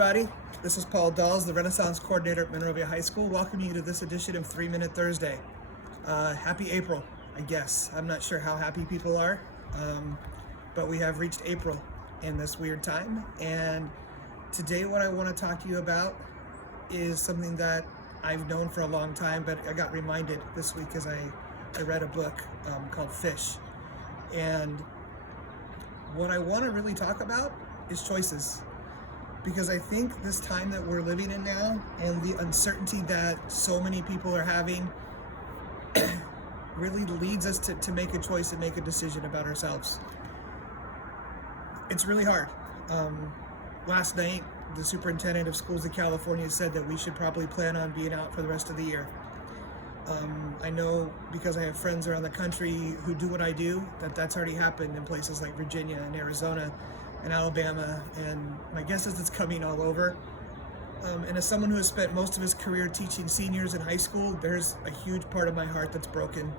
everybody. This is Paul Dawes, the Renaissance Coordinator at Monrovia High School, welcoming you to this edition of 3 Minute Thursday. Happy April, I guess. I'm not sure how happy people are, but we have reached April in this weird time. And today what I want to talk to you about is something that I've known for a long time, but I got reminded this week as I read a book called Fish. And what I want to really talk about is choices. Because I think this time that we're living in now and the uncertainty that so many people are having really leads us to make a choice and make a decision about ourselves. It's really hard. Last night, the superintendent of schools in California said that we should probably plan on being out for the rest of the year. I know because I have friends around the country who do what I do, that's already happened in places like Virginia and Arizona and Alabama, and my guess is it's coming all over. And as someone who has spent most of his career teaching seniors in high school, there's a huge part of my heart that's broken.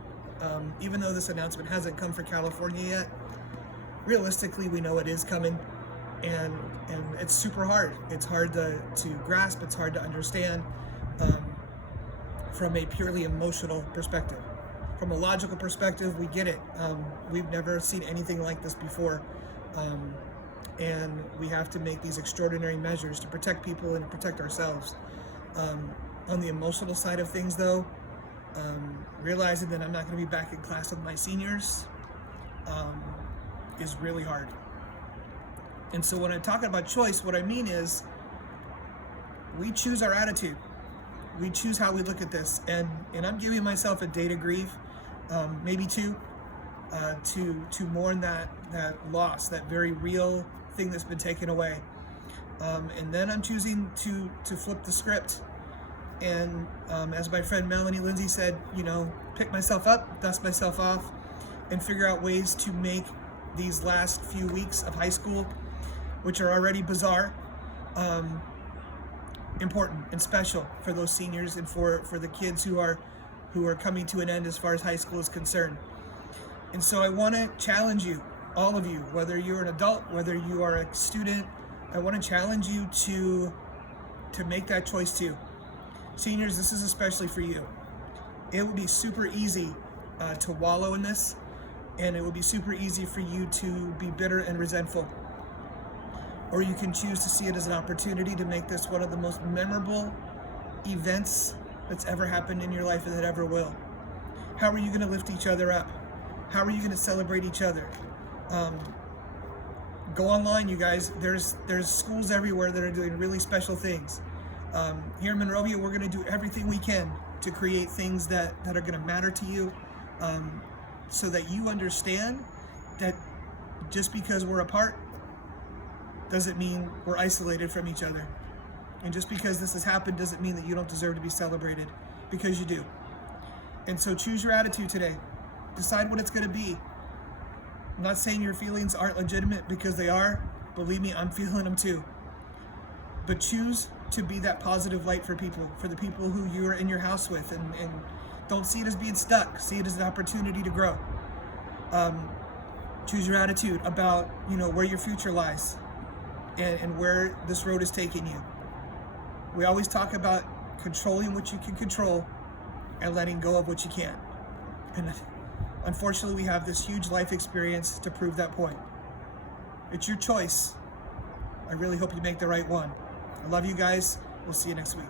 Even though this announcement hasn't come for California yet, realistically we know it is coming, and it's super hard. It's hard to grasp, it's hard to understand from a purely emotional perspective. From a logical perspective, we get it. We've never seen anything like this before. And we have to make these extraordinary measures to protect people and to protect ourselves. On the emotional side of things, though, realizing that I'm not going to be back in class with my seniors is really hard. And so when I'm talking about choice, what I mean is we choose our attitude. We choose how we look at this. And I'm giving myself a day to grieve, maybe two, to mourn that loss, that very real thing that's been taken away. And then I'm choosing to flip the script. And as my friend Melanie Lindsay said, pick myself up, dust myself off, and figure out ways to make these last few weeks of high school, which are already bizarre, important and special for those seniors and for the kids who are coming to an end as far as high school is concerned. And so I want to challenge you, all of you, whether you're an adult, whether you are a student, I want to challenge you to make that choice too. Seniors, this is especially for you. It would be super easy to wallow in this, and it would be super easy for you to be bitter and resentful. Or you can choose to see it as an opportunity to make this one of the most memorable events that's ever happened in your life and that ever will. How are you going to lift each other up? How are you going to celebrate each other? Go online, you guys. There's schools everywhere that are doing really special things. Here in Monrovia, we're going to do everything we can to create things that are going to matter to you, so that you understand that just because we're apart doesn't mean we're isolated from each other. And just because this has happened doesn't mean that you don't deserve to be celebrated, because you do. And so choose your attitude today. Decide what it's going to be. I'm not saying your feelings aren't legitimate, because they are. Believe me, I'm feeling them too. But choose to be that positive light for people, for the people who you're in your house with, and don't see it as being stuck. See it as an opportunity to grow. Choose your attitude about where your future lies and where this road is taking you. We always talk about controlling what you can control and letting go of what you can't. And unfortunately, we have this huge life experience to prove that point. It's your choice. I really hope you make the right one. I love you guys. We'll see you next week.